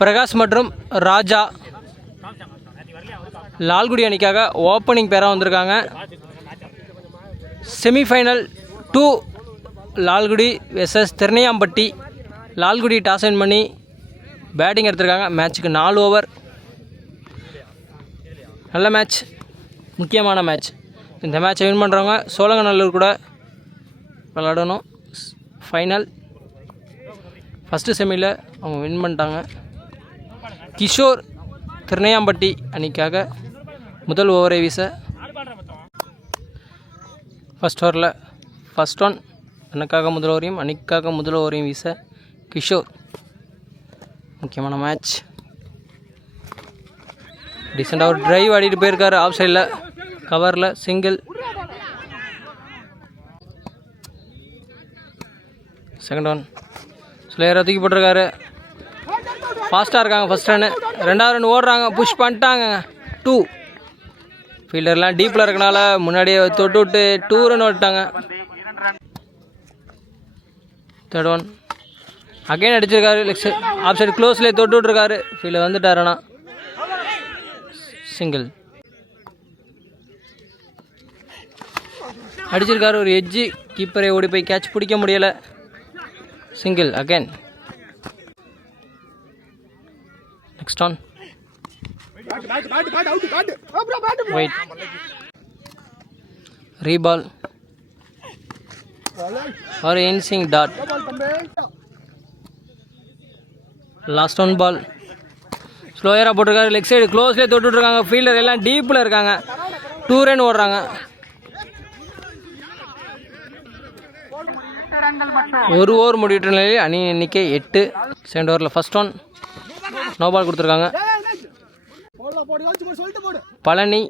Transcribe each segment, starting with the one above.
பிரகாஷ் மற்றும் ராஜா லால்குடி அணிக்காக ஓப்பனிங் பேராக வந்திருக்காங்க. Semifinal 2 Lalgudi versus Thirunaiyampatti. Lalgudi toss win பண்ணி பேட்டிங் எடுத்திருக்காங்க. மேட்ச்சுக்கு 4 ஓவர். நல்ல மேட்ச், முக்கியமான மேட்ச். இந்த மேட்சை வின் பண்ணுறவங்க சோழங்கநல்லூர் கூட விளாடணும். ஃபைனல் ஃபஸ்ட்டு செமியில் அவங்க வின் பண்ணிட்டாங்க. கிஷோர் திருநையாம்பட்டி அணிக்காக முதல் ஓவரை வீச ஃபஸ்ட் ஓவரில் ஃபஸ்ட் ஒன் எனக்காக முதல் ஓவரையும் அணிக்காக முதல் ஓவரையும் வீச கிஷோர். முக்கியமான மேட்ச். டீசெண்டாக ஒரு டிரைவ் ஆடிட்டு போயிருக்காரு ஆஃப் சைடில், கவரில் சிங்கிள். செகண்ட் ஒன் ஸ்லேயரை தூக்கி போட்டிருக்காரு. ஃபாஸ்ட்டாக இருக்காங்க. ஃபஸ்ட் ரன்னு, ரெண்டாவது ரன் ஓடுறாங்க, புஷ் பண்ணிட்டாங்க. 2 ஃபீல்டர்லாம் டீப்பில் இருக்கனால முன்னாடியே தொட்டு விட்டு 2 ரன் ஓட்டாங்க. தேர்ட் ஒன் அகைன் அடிச்சிருக்காரு. லெக் சைட் ஆஃப் சைடு க்ளோஸ்லேயே தொட்டு விட்ருக்காரு. ஃபீல்டர் வந்துட்டாருண்ணா, சிங்கிள் அடிச்சிருக்காரு. ஒரு எட்ஜி கீப்பரை ஓடி போய் கேட்ச் பிடிக்க முடியலை. Single again. Next one wide reball ஒரு inswing dot. Last one ball ஸ்லோயராக போட்டிருக்காரு. லெக் சைடு க்ளோஸ்லேயே தொட்டுட்ருக்காங்க. ஃபீல்டர் எல்லாம் டீப்பில் இருக்காங்க. 2 ரன் ஓடுறாங்க. ஒரு ஓவர் முடிவிட்ட நிலையில் அணி எண்ணிக்கை 8. செகண்ட் ஓவரில் ஃபஸ்ட் ஒன் நோ பால் கொடுத்துருக்காங்க. பழனி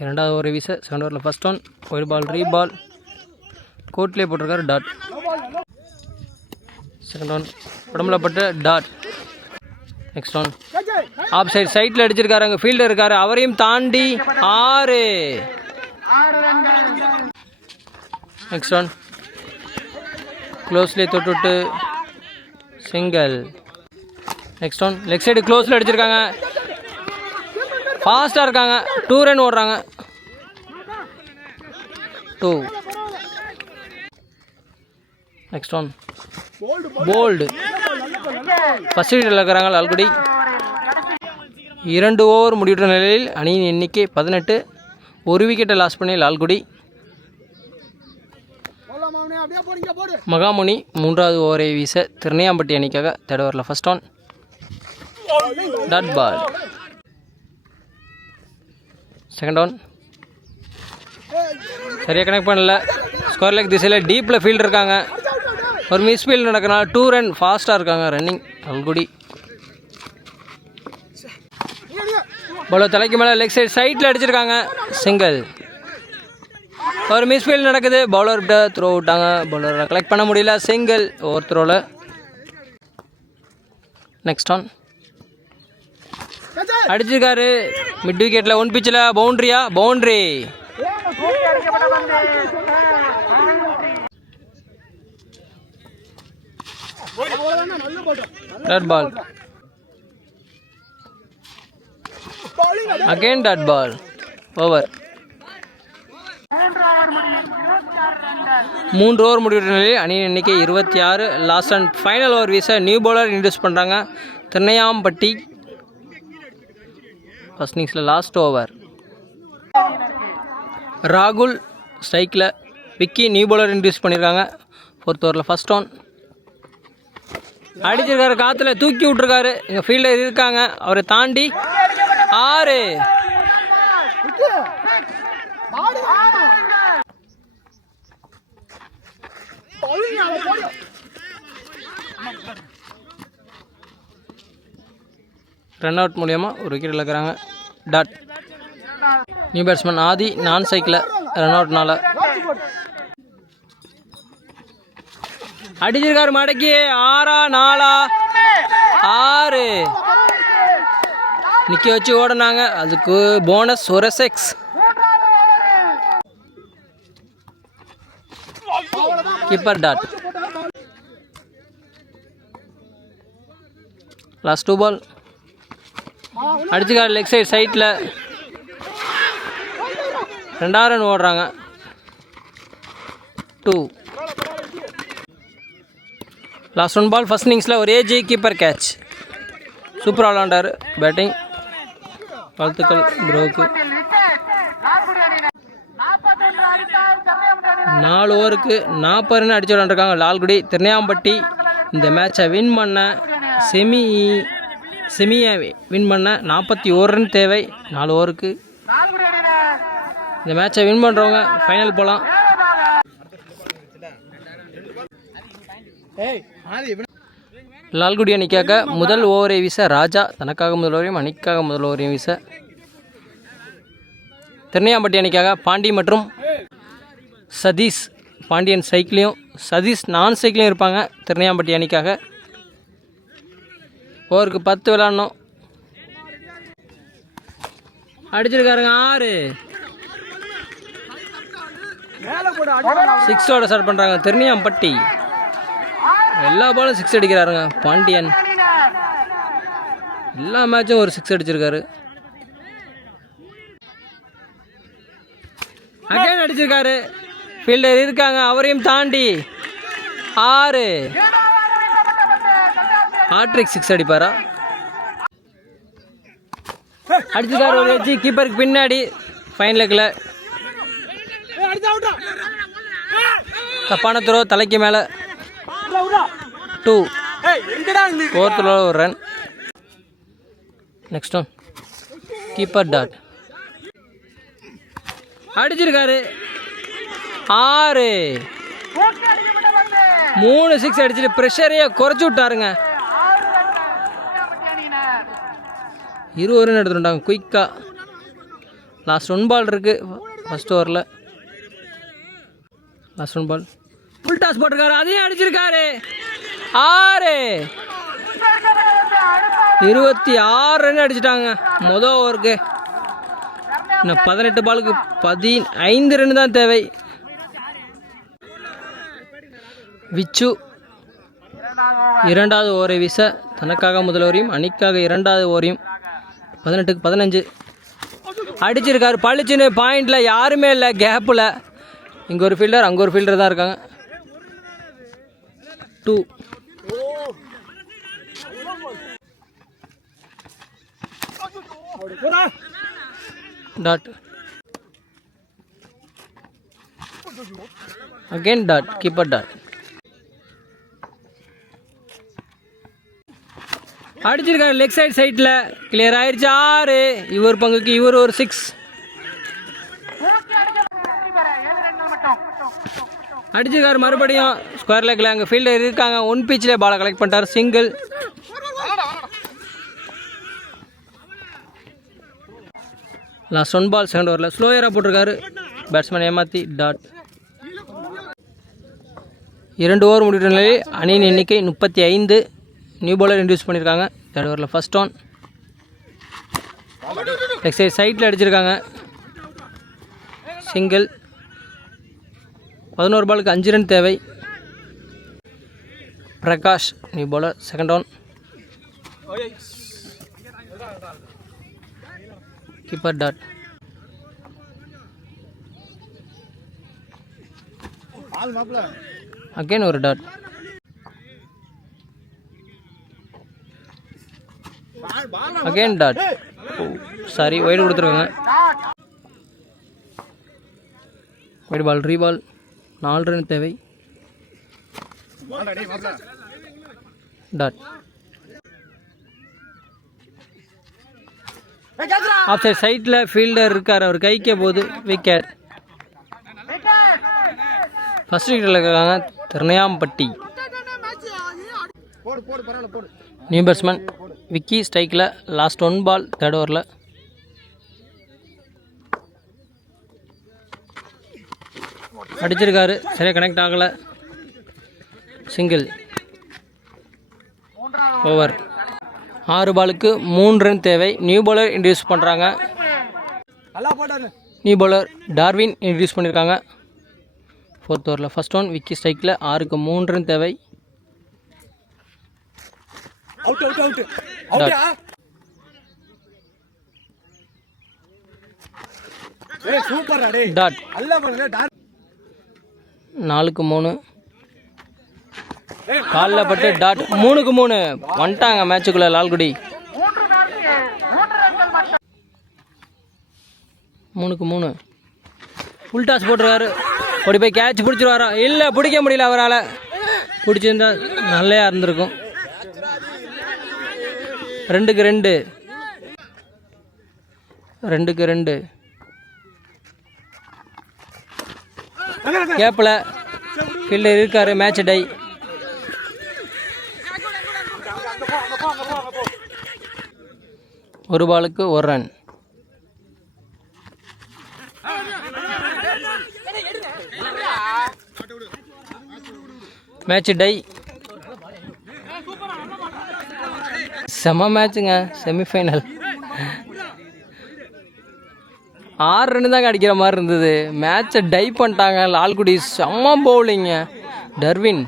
இரண்டாவது ஓவர் வீச செகண்ட் ஓவரில் first one wide ball reball கோட்லேயே போட்டிருக்காரு. டாட். செகண்ட் ஒன் உடம்புல பட்டு dot. Next one off side சைட்டில் அடிச்சிருக்காரு. அங்கே ஃபீல்டர் இருக்காரு, அவரையும் தாண்டி 6. நெக்ஸ்ட் ஒன் க்ளோஸ்லேயே தொட்டுவிட்டு single. Next one leg side க்ளோஸில் அடிச்சிருக்காங்க. ஃபாஸ்ட்டாக இருக்காங்க. 2 ரன் ஓடுறாங்க. 2. நெக்ஸ்ட் ஒன் போல்டு ஃபஸ்ட் விக்கெட்டில் இருக்கிறாங்க லால்குடி. 2 ஓவர் முடிவுற்ற நிலையில் அணியின் எண்ணிக்கை 18. 1 விக்கெட்டை லாஸ் பண்ணி லால்குடி. மகாமுனி மூன்றாவது ஓவரை வீச திருநையாம்பட்டி அணிக்காக தேர்ட் ஓவரில் first on dot ball. Second one சரியாக கனெக்ட் பண்ணல. ஸ்கொயர் லெக் திசையில் டீப்பில் ஃபீல்டு இருக்காங்க. ஒரு மிஸ் ஃபீல்டு நடக்கிறனால 2 ரன். ஃபாஸ்ட்டாக இருக்காங்க ரன்னிங் லால்குடி. பவுலர் தலைக்கு மேலே லெக் சைடு சைட்டில் அடிச்சிருக்காங்க. சிங்கிள். ஒரு மிஸ் ஃபீல்டு நடக்குது. பவுலர்கிட்ட த்ரோ விட்டாங்க. பவுலரை கலெக்ட் பண்ண முடியல. சிங்கிள் ஓவர் த்ரோவில். நெக்ஸ்ட் ஆன் அடிச்சிருக்காரு மிட் விக்கெட்டில். 1 பிச்சில் பவுண்ட்ரியா? Boundary. Dot ball. Again dot ball. Over. 3 over முடிவுற்ற நிலையில் அணியின் எண்ணிக்கை 26. லாஸ்ட் அண்ட் ஃபைனல் ஓவர் வீச நியூ பவுலர் இன்ட்ரடியூஸ் பண்ணுறாங்க திருநையாம்பட்டி. ஃபர்ஸ்ட் இன்னிங்ஸில் லாஸ்ட் ஓவர் ராகுல் ஸ்ட்ரைக்கில், விக்கி நியூ பவுலர் இன்ட்ரடியூஸ் பண்ணியிருக்காங்க. 4th ஓவரில் ஃபஸ்ட் ஒன் அடிச்சிருக்காரு. காற்றுல தூக்கி விட்ருக்காரு. எங்கள் ஃபீல்டர் இருக்காங்க, அவரை தாண்டி 6. ரன் அவுட் மூலியமாக ஒரு விக்கெட் இழக்கிறாங்க. டாட். நியூ பேட்ஸ்மேன் ஆதி நான் சைக்கிள் ரன் அவுட்னால அடிச்சிருக்காரு. மடக்கி 6 6 நிற்க வச்சு ஓடினாங்க. அதுக்கு போனஸ் ஒரு 6. Keeper dot. லாஸ்ட் 2 பால். அடிச்சுக்கார் லெக் சைடில் 2 ரன் ஓடுறாங்க. 2. லாஸ்ட் 1 பால். ஃபர்ஸ்ட் இன்னிங்ஸில் ஒரு ஏஜி கீப்பர் கேட்ச். சூப்பராக விளாண்டார். பேட்டிங் வாழ்த்துக்கள் ப்ரோக்கு. 4 ஓவருக்கு 40 ரன் அடிச்சு விளாண்டுருக்காங்க லால்குடி. திருநெல்வேலி இந்த மேட்சை வின் பண்ண செமியை வின் பண்ண 41 ரன் தேவை 4 ஓவருக்கு. இந்த மேட்சை வின் பண்ணுறவங்க ஃபைனல் போகலாம். லால்குடி அணிக்காக முதல் ஓவரை வீச ராஜா, தனக்காக முதல் ஓவரையும் அணிக்காக முதல் ஓவரையும் வீச திருநெல்வேலி அணிக்காக பாண்டி மற்றும் சதீஷ். பாண்டியன் சைக்கிளையும் சதீஷ் நான் சைக்கிளையும் இருப்பாங்க திருநெல்வேலி அணிக்காக. ஓவருக்கு 10 விளாடணும். அடிச்சிருக்காருங்க 6. 6ஓட ஸ்டார்ட் பண்ணுறாங்க திருநெல்வேலி. எல்லா பாலும் 6 அடிக்கிறாருங்க பாண்டியன். எல்லா மேட்சும் ஒரு 6 அடிச்சிருக்காரு. அகைன் அடிச்சிருக்காரு. ஃபீல்டர் இருக்காங்க, அவரையும் தாண்டி 6. ஹாட்ரிக் 6 அடிப்பாரா? அடிச்சிருக்காரு ஒரு வச்சு கீப்பருக்கு பின்னாடி. ஃபைன் லெக்கில் தப்பான த்ரோ, தலைக்கு மேலே. 2. 4th ஒரு run. Next one keeper dot. அடிச்சிருக்காரு 6. 3 6 அடிச்சுட்டு ப்ரெஷரையே குறைச்சி விட்டாருங்க. 20 ரன் எடுத்துட்டாங்க குயிக்காக. லாஸ்ட் 1 பால் இருக்குது ஃபர்ஸ்ட் ஓவரில். லாஸ்ட் 1 பால் ஃபுல் டாஸ் போட்டிருக்காரு, அதையும் அடிச்சிருக்காரு 6. 26 ரன் அடிச்சிட்டாங்க மொதல் ஓவருக்கு. இன்னும் 18 பாலுக்கு 15 ரன் தான் தேவை. விச்சு 2வது ஓவரை வீச தனக்காக முதல் ஓவரையும் அணிக்காக 2வது ஓவரையும். 18க்கு 15 அடிச்சிருக்காரு. பளிச்சுன்னு பாயிண்டில் யாருமே இல்லை. கேப்பில் இங்கே ஒரு ஃபீல்டர் அங்கே ஒரு ஃபீல்டர் தான் இருக்காங்க. 2. Dot. Again dot. Keeper dot. அடிச்சிருக்காரு லெக் சைடில் கிளியர் ஆயிடுச்சு 6. இவர் பங்குக்கு இவர் ஒரு 6. அடிச்சிருக்காரு மறுபடியும் ஸ்கொயர் லெக்கில். அங்கே ஃபீல்டர் இருக்காங்க. 1 pitchலே பாலை கலெக்ட் பண்ணிட்டார். சிங்கிள். லாஸ்ட் 1 பால் செகண்ட் ஓவரில் ஸ்லோயராக போட்டிருக்காரு பேட்ஸ்மேன் ஏமாற்றி. டாட். 2 ஓவர் முடிகிற நிலையில் அணியின் எண்ணிக்கை 35. நியூ பாலர் இன்ட்ரடியூஸ் பண்ணியிருக்காங்க 3rd ஓவரில். ஃபர்ஸ்ட் ஆன் லெக் சைடில் அடிச்சிருக்காங்க. சிங்கிள். 11 பாலுக்கு 5 ரன் தேவை. Prakash new bowler. Second one. Keeper dot. Again ஒரு dot. Again dot. Sorry, wide கொடுத்துருக்காங்க. Wide ball. ரீபால். 4 ரன் தேவை. டாட். ஆஃப் சைடில் ஃபீல்டர் இருக்கார், அவர் கைக்கே போகுது. விக்கெட். ஃபர்ஸ்ட் விக்கெட்டில் இருக்காங்க திருநெல்வேலி. நியூ பேட்ஸ்மேன் விக்கி ஸ்ட்ரைக்கில். லாஸ்ட் 1 பால் 3rd ஓவரில். அடிச்சிருக்காரு, சரியாக கனெக்ட் ஆகலை. சிங்கிள். ஓவர். 6 பாலுக்கு 3 ரன் தேவை. நியூ பாலர் இன்ட்ரடியூஸ் பண்ணுறாங்க. நியூ பாலர் டார்வின் இன்ட்ரடியூஸ் பண்ணியிருக்காங்க 4th ஓவரில். ஃபர்ஸ்ட் ஒன் விக்கி ஸ்ட்ரைக்கில். 6க்கு 3 ரன் தேவை. டாட் 4-3 காலில் பட்டு டாட் 3-3 வந்துட்டாங்க மேட்சுக்குள்ளே லால்குடி. 3-3 ஃபுல் டாஸ் போட்டுருக்காரு. ஓடி போய் கேட்ச் பிடிச்சிருவாரா? இல்லை, பிடிக்க முடியல அவரால். பிடிச்சிருந்தா நல்லையா இருந்திருக்கும். 2-2 2-2 கேப்பில் ஃபீல்டர் இருக்காரு. Match tie. ஒரு பாலுக்கு 1 ரன். Match tie. செம மேட்சுங்க. செமிஃபைனல் 6 ரன் தாங்க அடிக்கிற மாதிரி இருந்தது. மேட்சை டை பண்ணிட்டாங்க லால்குடி. செம்ம பவுலிங்க. டர்வின்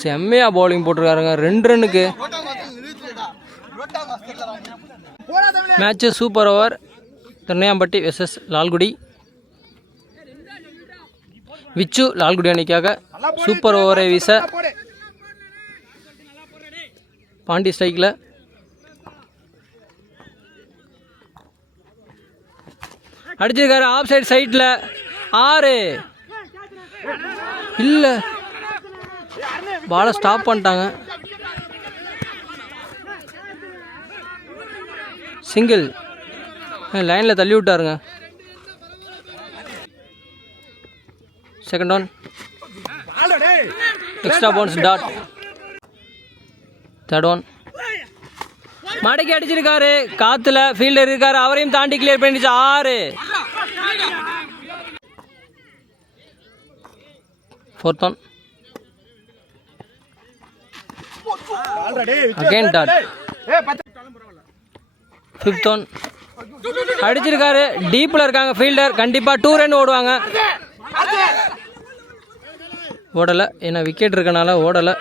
செம்மையாக பவுலிங் போட்டிருக்காருங்க 2 ரன்னுக்கு. Match super over. Thirunaiyampatti versus Lalgudi. Vichu Lalgudi அணிக்காக சூப்பர் ஓவரை வீச பாண்டி ஸ்ட்ரைக்கில் அடிச்சிருக்காரு. ஆஃப் சைட் சைட்டில் 6. இல்லை, பாலை ஸ்டாப் பண்ணிட்டாங்க. சிங்கிள். லைனில் தள்ளி விட்டாருங்க. Second one. Extra bounce dot. Third one. மடக்கி அடிச்சிருக்காரு. காத்துல ஃபீல்டர் இருக்காரு. அவரையும் தாண்டி கிளியர் பண்ணிடுச்சு. 6. Fourth one. Again dot. Fifth one. அடிச்சிருக்காரு. டீப்பில் இருக்காங்க ஃபீல்டர். கண்டிப்பாக 2 ரன் ஓடுவாங்க. ஓடலை, ஏன்னா விக்கெட் இருக்கனால ஓடலை.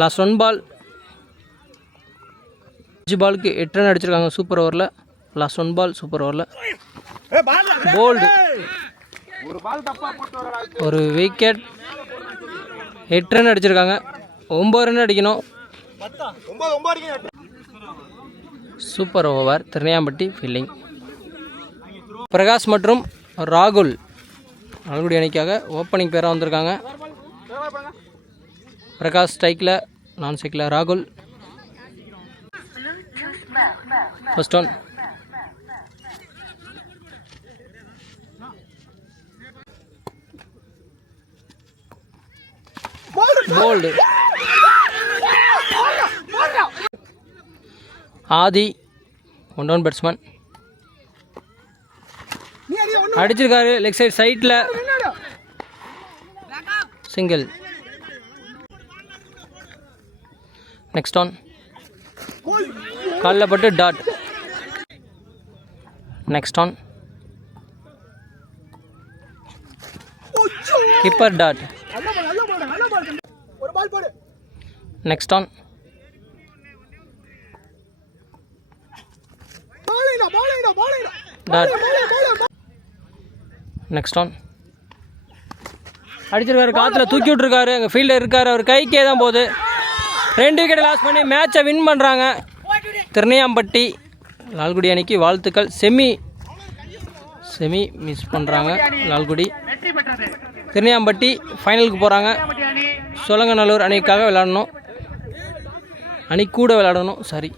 லாஸ்ட் 1 பால். 5 பாலுக்கு 8 ரன் அடிச்சிருக்காங்க சூப்பர் ஓவரில். லாஸ்ட் 1 பால் சூப்பர் ஓவரில். போல்டு. ஒரு விக்கெட். 8 ரன் அடிச்சிருக்காங்க. 9 ரன் அடிக்கணும். Super over. Thirunaiyampatti fielding. Prakash மற்றும் ராகுல் லால்குடி அணிக்காக ஓப்பனிங் பேராக வந்திருக்காங்க. பிரகாஷ் ஸ்ட்ரைக்கில், நான் ஸ்ட்ரைக்கில் ராகுல். First one. போல்டு. ஆதி 1 டவுன் பேட்ஸ்மேன். அடிச்சிருக்காரு லெக் சைட் சைட்டில். சிங்கிள். Next one. காலில் பட்டு dot. Next one. Keeper dot. Next one. Dot. Next one. அடிச்சிருக்காரு. காற்றுல தூக்கி விட்டுருக்காரு. அங்கே ஃபீல்டர் இருக்கார். அவர் கைக்கே தான் போகுது. 2 விக்கெட் லாஸ் பண்ணி மேட்சை வின் பண்ணுறாங்க திருநையாம்பட்டி. லால்குடி அணிக்கு வாழ்த்துக்கள். செமி மிஸ் பண்ணுறாங்க லால்குடி. திருநையாம்பட்டி ஃபைனலுக்கு போகிறாங்க. சோழங்கநல்லூர் அணிக்காக விளையாடணும். அணி கூட விளையாடணும். சரி.